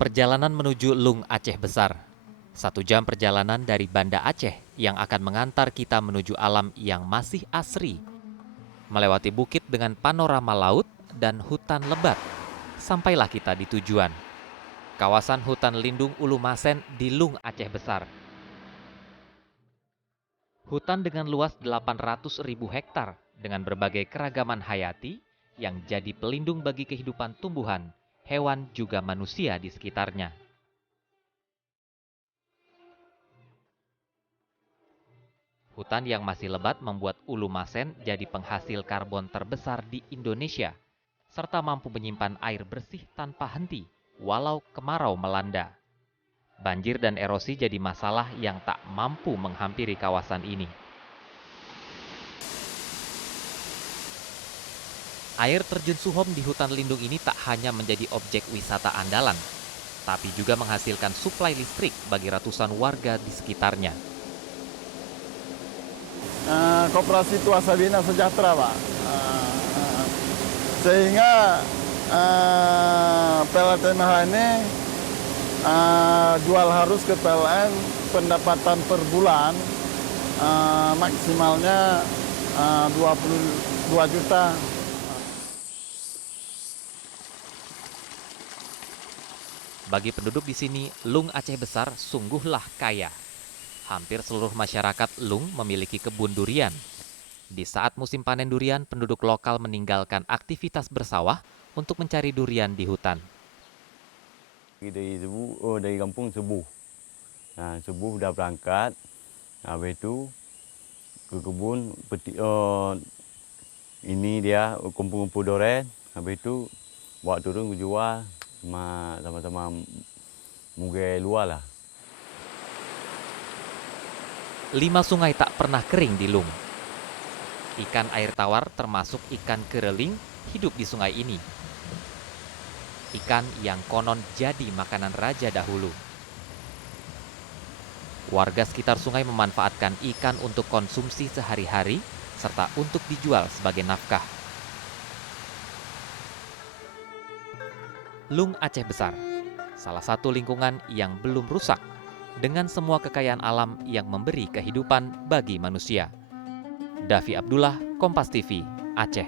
Perjalanan menuju Lung Aceh Besar. 1 jam perjalanan dari Banda Aceh yang akan mengantar kita menuju alam yang masih asri. Melewati bukit dengan panorama laut dan hutan lebat. Sampailah kita di tujuan. Kawasan hutan lindung Ulu Masen di Lung Aceh Besar. Hutan dengan luas 800.000 hektar dengan berbagai keragaman hayati yang jadi pelindung bagi kehidupan tumbuhan, hewan juga manusia di sekitarnya. Hutan yang masih lebat membuat Ulu Masen jadi penghasil karbon terbesar di Indonesia, serta mampu menyimpan air bersih tanpa henti, walau kemarau melanda. Banjir dan erosi jadi masalah yang tak mampu menghampiri kawasan ini. Air terjun Suhom di hutan lindung ini tak hanya menjadi objek wisata andalan, tapi juga menghasilkan suplai listrik bagi ratusan warga di sekitarnya. Koperasi Tuasa Bina Sejahtera, Pak. Sehingga PLTMH ini jual harus ke PLN pendapatan per bulan maksimalnya 22 juta. Bagi penduduk di sini, Lung Aceh Besar sungguhlah kaya. Hampir seluruh masyarakat Lung memiliki kebun durian. Di saat musim panen durian, penduduk lokal meninggalkan aktivitas bersawah untuk mencari durian di hutan. Dari kampung subuh. Subuh udah berangkat. Habis itu ke kebun ini dia kumpul-kumpul durian. Habis itu bawa turun jual sama-sama mugai luar lah. 5 sungai tak pernah kering di Lung. Ikan air tawar termasuk ikan kereling hidup di sungai ini. Ikan yang konon jadi makanan raja dahulu. Warga sekitar sungai memanfaatkan ikan untuk konsumsi sehari-hari serta untuk dijual sebagai nafkah. Lung Aceh Besar, salah satu lingkungan yang belum rusak dengan semua kekayaan alam yang memberi kehidupan bagi manusia. Davi Abdullah, Kompas TV, Aceh.